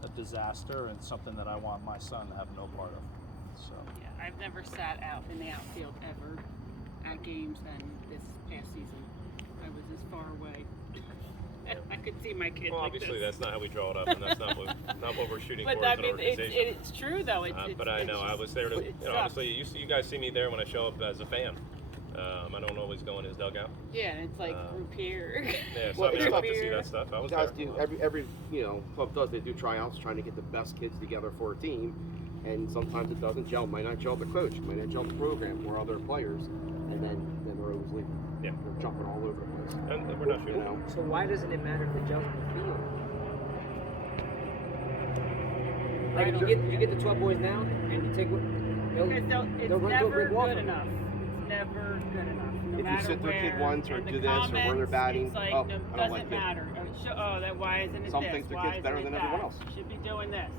a disaster and something that I want my son to have no part of. So Yeah, I've never sat out in the outfield ever at games, and this past season I was as far away. I could see my kid Well, like obviously this. that's not how we draw it up, and that's not what we're shooting But for I as an mean, organization. it's true though. But I know I was there to. it sucks. Honestly, you guys see me there when I show up as a fan. I don't always go in his dugout. Yeah, and it's like group here. Yeah, so Well, I mean, it's I tough like to to see that stuff. I was guys there. do every club does. They do tryouts, trying to get the best kids together for a team, and sometimes it doesn't gel. Might not gel the coach, might not gel the program or other players, and then they're always leaving. Yeah. They're jumping all over the place. And we're not shooting. So why doesn't it matter if it gels in the field? Like if you get the 12 boys now and you take what Because it's they'll run to a never brick wall good from it. enough. It's never good enough. No If you matter sit there, kid where. once, or And the do this, or run their comments, batting, it's like, oh, no, I don't doesn't like it. matter. why isn't it Some this? think the Why kid's isn't better it than that? everyone else. Should be doing this.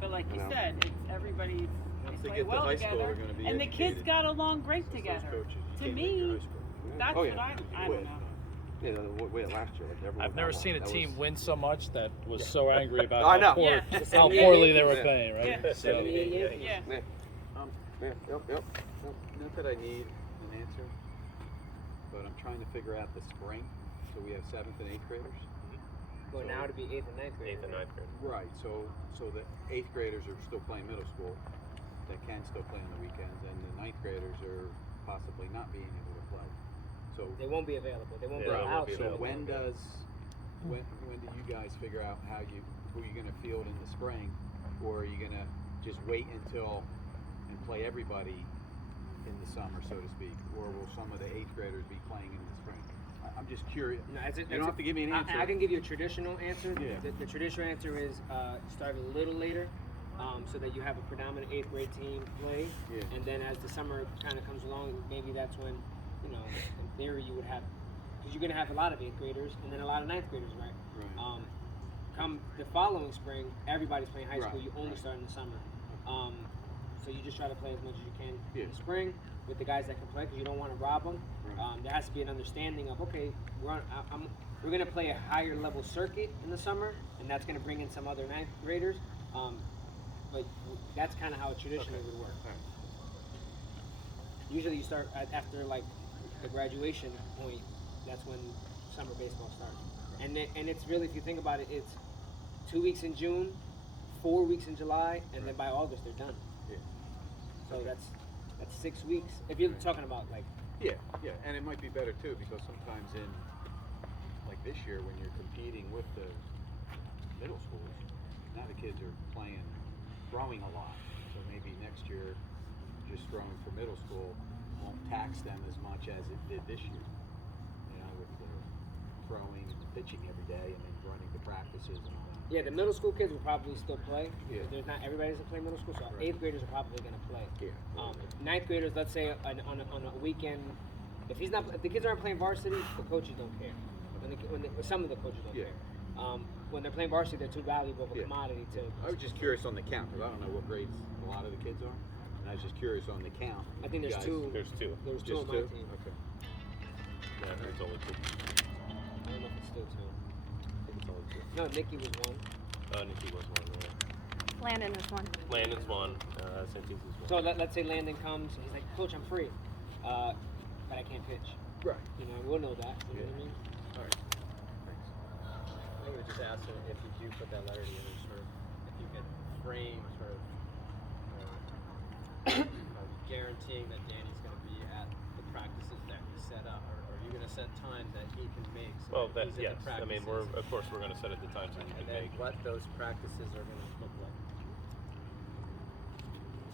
But like you know. said, it's everybody's Once they they play get to well high school, together, they're gonna be and the kids educated. got along great Since those together. coaches, you To can't make your me, high school. that's Oh, what yeah. I don't know. Yeah, the way last year, like everyone. I've never got seen a along. That team was- win so much that was so angry about I know. how poorly they were playing, right? Yeah. So, Yeah. Yeah. Yeah. Yep. Not that I need an answer, but I'm trying to figure out the spring. So we have 7th and 8th graders. Well, now it'd be 8th and 9th grade. 8th and 9th grade. Right. So the 8th graders are still playing middle school. They can still play on the weekends, and the 9th graders are possibly not being able to play. So They won't be available. They won't Yeah, be they won't allowed be to. So available. when do you guys figure out who you're gonna field in the spring, or are you gonna just wait until and play everybody in the summer, so to speak, or will some of the 8th graders be playing in the spring? I'm just curious. No, You don't have to give me an answer. I can give you a traditional answer. Yeah. The traditional answer is start a little later, so that you have a predominant 8th grade team play, Yeah. and then as the summer kind of comes along, maybe that's when, in theory you would have, because you're going to have a lot of 8th graders and then a lot of 9th graders, right? Right. Come the following spring, everybody's playing high school. Right, You only start in the summer. So you just try to play as much as you can Yeah. in the spring with the guys that can play, because you don't want to rob them. Right. There has to be an understanding of, okay, we're going to play a higher level circuit in the summer, and that's going to bring in some other 9th graders. But that's kind of how it traditionally would work. Usually you start after like the graduation point. That's when summer baseball starts. And it's really, if you think about it, it's 2 weeks in June, 4 weeks in July, and then by August they're done. Yeah. So that's 6 weeks. If you're talking about like, Yeah, and it might be better too, because sometimes in, like this year, when you're competing with the middle schools, now the kids are throwing a lot. So maybe next year, just throwing for middle school won't tax them as much as it did this year. With the throwing and pitching every day, and then running the practices and all that. yeah, the middle school kids will probably still play. Yeah. There's not everybody doesn't play middle school, so Right. 8th graders are probably going to play. Yeah. 9th graders, let's say on a weekend, if the kids aren't playing varsity, the coaches don't care. Some of the coaches don't Yeah. care. When they're playing varsity, they're too valuable of a Yeah. commodity to. I was just curious on the count, because I don't know what grades a lot of the kids are. And I was just curious on the count. I think You there's guys- two. There's 2. There's two Just on my two? team. Okay. Yeah, there's only 2. I don't know if it's still two. I think it's only 2. No, Nikki was one. Nikki was 1. Yeah. Landon was one. Landon's 1. Santi's 1. So let's say Landon comes, he's like, Coach, I'm free, but I can't pitch. Right. We'll know that. You know what I mean? All right. Thanks. I think we just asked him if you do put that letter together, sort of, if you could frame sort of guaranteeing that Danny's going to be at the practices that we set up, or are you going to set times that he can make? So Well, that he's yes. at the I mean, practices, of course we're going to set at the times that you and can then make. what those practices are going to look like.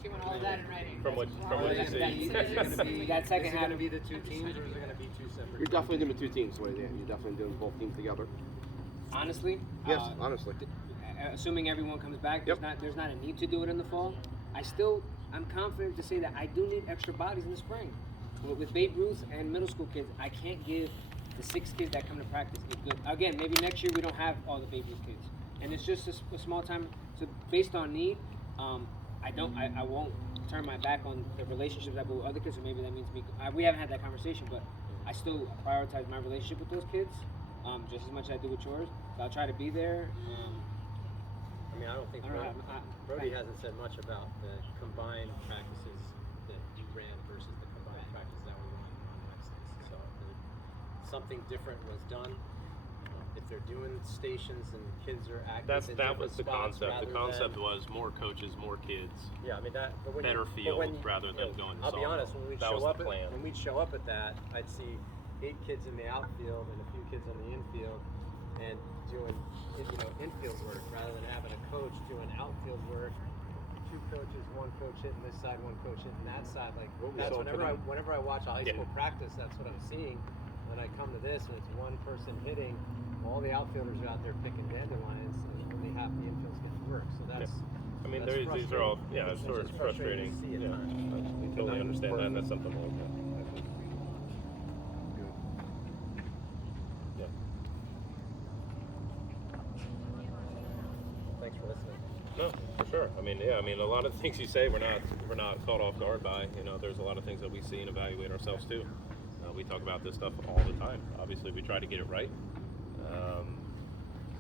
She want all of that in writing. From what Well, you that- see. that second Is it half- going to be the 2 teams, or is it going to be 2 separate? You're definitely doing 2 teams the way they are. You're definitely doing both teams together. Honestly, Yes, honestly. assuming everyone comes back, Yep. there's not a need to do it in the fall. I'm confident to say that I do need extra bodies in the spring. With Babe Ruth and middle school kids, I can't give the 6 kids that come to practice a good. Again, maybe next year we don't have all the Babe Ruth kids, and it's just a small time. So based on need, I won't turn my back on the relationships I build with other kids. So maybe that means we haven't had that conversation, but I still prioritize my relationship with those kids just as much as I do with yours. So I'll try to be there. I mean, I don't think Brody hasn't said much about the combined practices that you ran versus the combined practices that we run on Wednesdays. So something different was done. If they're doing stations and kids are active in That was different the spots concept. The rather concept than- was more coaches, more kids. Yeah, I mean that. But when better you, field but when you, rather than you know, going to I'll be sawmill. honest. When we'd That show was up, the plan. when we'd show up at that, I'd see 8 kids in the outfield and a few kids on the infield, and doing infield work rather than having a coach doing outfield work. 2 coaches, 1 coach hitting this side, 1 coach hitting that side. Like What we that's saw tonight. whenever I watch a high Yeah. school practice, that's what I'm seeing. When I come to this, and it's 1 person hitting, all the outfielders are out there picking dandelions, and only half the infield's getting work. So that's. I mean, that's these are all, frustrating. it's sort of just frustrating. to see at Yeah, times. we totally understand that, and that's something we'll look at. Yeah. Yeah, I mean, a lot of the things you say, we're not caught off guard by. You know, there's a lot of things that we see and evaluate ourselves too. We talk about this stuff all the time. Obviously, we try to get it right.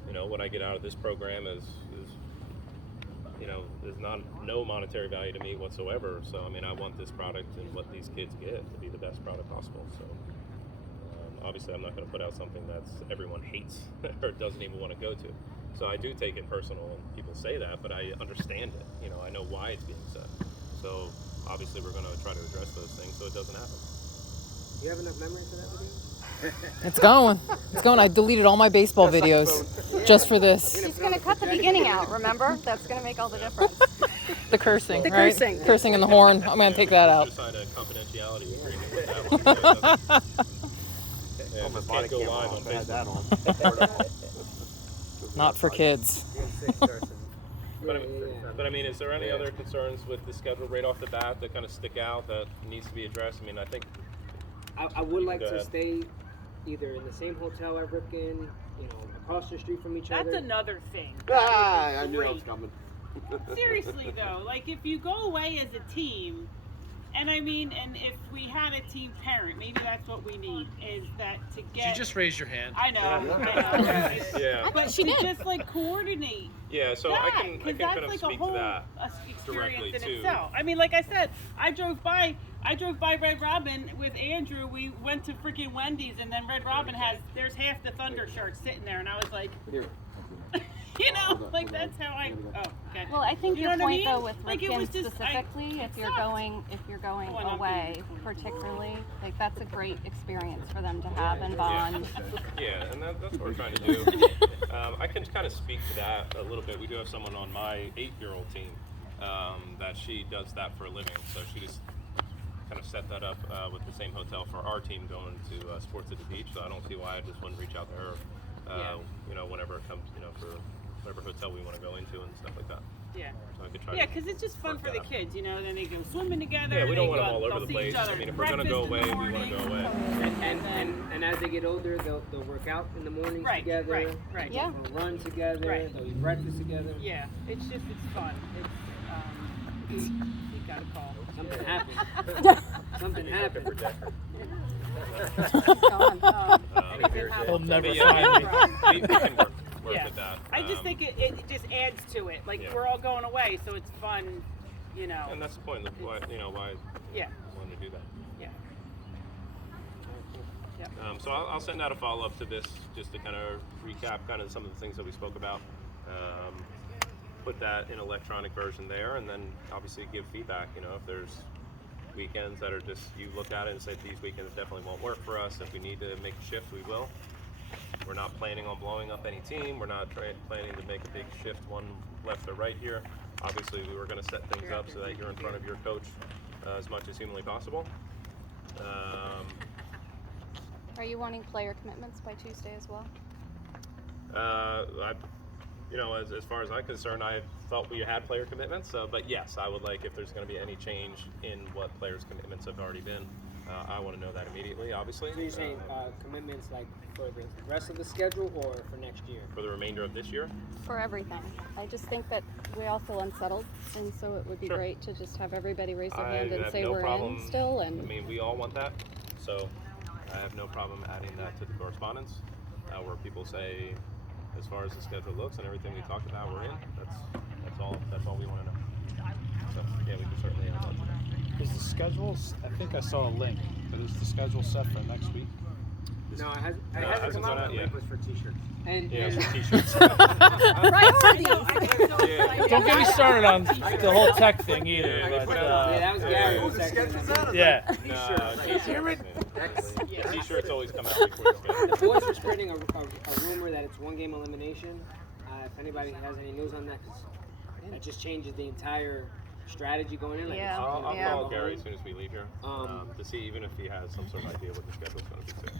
You know, what I get out of this program is you know, is no monetary value to me whatsoever. So, I mean, I want this product and what these kids get to be the best product possible. So, obviously, I'm not going to put out something that's everyone hates or doesn't even want to go to. So I do take it personal, and people say that, but I understand it. You know, I know why it's being said. So obviously, we're going to try to address those things so it doesn't happen. Do you have enough memory for that video? It's going. It's going. I deleted all my baseball videos just for this. She's going to cut the beginning out, remember? That's going to make all the difference. The cursing, The right? cursing. Cursing in the horn. I'm going to take that out. We should sign a confidentiality agreement with that one. Yeah, my just body can't go camera live off. on I had that Facebook. on. Not for kids. But I mean, is there any other concerns with the schedule right off the bat that kind of stick out that needs to be addressed? I mean, I think I would like Go to ahead. stay either in the same hotel at Ripken, you know, across the street from each That's other. another thing. Ah, I knew that Great. was coming. Seriously though, like if you go away as a team, and I mean, and if we had a team parent, maybe that's what we need, is that to get. You just raised your hand. I know. I know. yeah, But she to did. just like coordinate. yeah. So that, I can 'cause kind that's of like speak a whole to that experience directly in too. itself. I mean, like I said, I drove by Red Robin with Andrew. We went to freaking Wendy's, and then Red Robin there's half the Thunder shirts sitting there, and I was like, you know, like that's how I. Oh, okay. Well, I think You your know what I point mean? though with Like, it Ripken was just- specifically, it if you're sucked. going Oh, and I'm away, being- particularly, like that's a great experience for them to have and bond. Yeah, and that's what we're trying to do. I can kind of speak to that a little bit. We do have someone on my 8-year-old team that she does that for a living. So she's kind of set that up with the same hotel for our team going to sports at the beach. So I don't see why I just wouldn't reach out to her, you know, whenever it comes, you know, for whatever hotel we want to go into and stuff like that. Yeah. So I could try Yeah, to because it's just fun work for the that out. kids, you know. Then they go swimming together. Yeah, we don't they want them go- all over they'll the see place. each other I mean, at if we're gonna go breakfast away, in the we want to go morning. away. And as they get older, they'll work out in the mornings Right, together. right. Yeah. They'll run together. Right. They'll eat breakfast together. Yeah, it's fun. It's you gotta call. Something happened. Something happened. He'll never But yeah, find me. we can work Yeah. with that. I just think it just adds to it. Like Yeah. we're all going away, so it's fun, you know. And that's the point. Why, you know, why Yeah, I wanted to do that. yeah. So I'll send out a follow-up to this just to kind of recap kind of some of the things that we spoke about. Put that in electronic version there, and then obviously give feedback. You know, if there's weekends that are just, you look at it and say these weekends definitely won't work for us. If we need to make a shift, we will. We're not planning on blowing up any team. We're not planning to make a big shift one left or right here. Obviously, we were going to set things up so that you're in front of your coach as much as humanly possible. Are you wanting player commitments by Tuesday as well? You know, as far as I'm concerned, I thought we had player commitments. But yes, I would like, if there's going to be any change in what players' commitments have already been, I want to know that immediately, obviously. So you're saying commitments like for the rest of the schedule or for next year? For the remainder of this year? For everything. I just think that we all feel unsettled, and so it would be Sure. great to just have everybody raise their I hand and have say no we're problem. in still. I And mean, we all want that, so I have no problem adding that to the correspondence, where people say, as far as the schedule looks and everything we talked about, we're in. That's all we want to know. So yeah, we can certainly add that to that. Is the schedule? I think I saw a link, but is the schedule set for next week? No, it hasn't hasn't come gone out. out yet. was for t-shirts. And Yeah, and- some t-shirts. priorities. Yeah. Don't get me started on the whole tech thing either. Yeah, But, yeah, that was Gary. Oh, who seconded that. yeah. T-shirts always come out before the schedule. The boys are spreading a rumor that it's one game elimination. If anybody has any news on that, 'cause that just changes the entire strategy going in. Like Yeah. I'll Yeah. call Gary as soon as we leave here to see even if he has some sort of idea what the schedule's going to be too.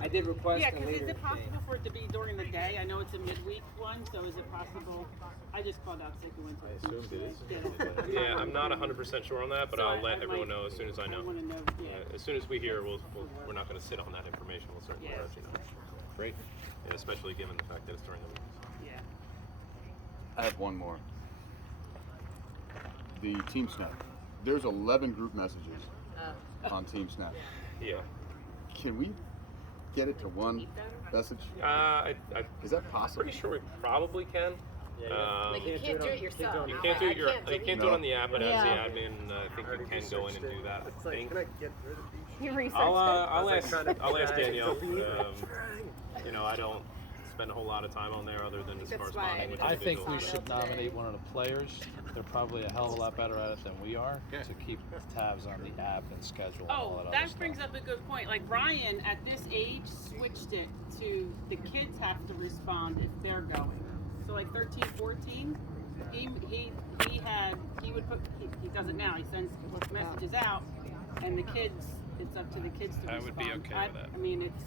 I did request Yeah, a because later is it date. possible for it to be during the day? I know it's a midweek one, so is it possible? I just called out sick and went to. I assumed it is. Yeah. Yeah, I'm not 100% sure on that, but So I'll I let everyone might- know as soon as I know. I want to know. Yeah. As soon as we hear, we're not going to sit on that information. We'll certainly Yeah. let you know. Great. Yeah, especially given the fact that it's during the week. Yeah. I have one more. the Team Snap. There's 11 group messages on Team Snap. Yeah. Can we get it to one message? Is that possible? Pretty sure we probably can. Like you can't do it yourself. You can't do it. You can't do it on the app, but as the Yeah. admin, I think you can go in and do that. I think. You researched I'll ask Danielle. You know, I don't spend a whole lot of time on there other than just That's corresponding why with I I think we individuals. should nominate one of the players. They're probably a hell of a lot better at it than we are to keep tabs on the app and schedule and all Oh, that other that stuff. brings up a good point. Like Ryan, at this age, switched it to the kids have to respond if they're going. So like 13, 14, he does it now. He sends messages out, and the kids, it's up to the kids to I respond. would be okay with that. I mean, it's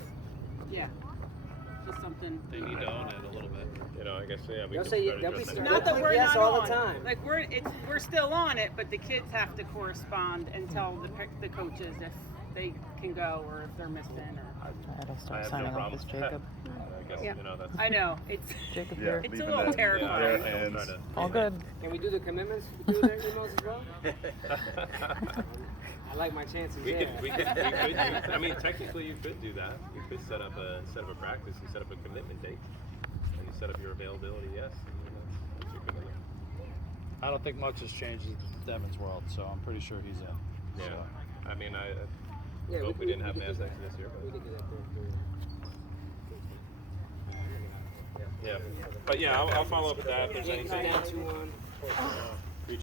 just something. They need to own it a little bit. You know, I guess yeah. We They'll can say try to they'll be address that. Not that we're yes not all on. the time. Like we're still on it, but the kids have to correspond and tell the coaches if they can go or if they're missing. Or I gotta I start have signing no off problem as with that. Jacob. I guess Yeah. you know that's. I know it's Jacob Yeah. here. it's a leaving little that terrifying. there I don't and- try to. All good. Can we do the commitments through their emails as well? I like my chances We there. could, I mean, technically you could do that. You could set up instead of a practice, you set up a commitment date. And you set up your availability, yes. And that's your commitment. I don't think much has changed in Devin's world, so I'm pretty sure he's in. Yeah. So. I mean, I Yeah, hope we didn't have could do NASDAQ that. this year. We But did that yeah. But yeah, I'll follow up with that if there's anything. down to one.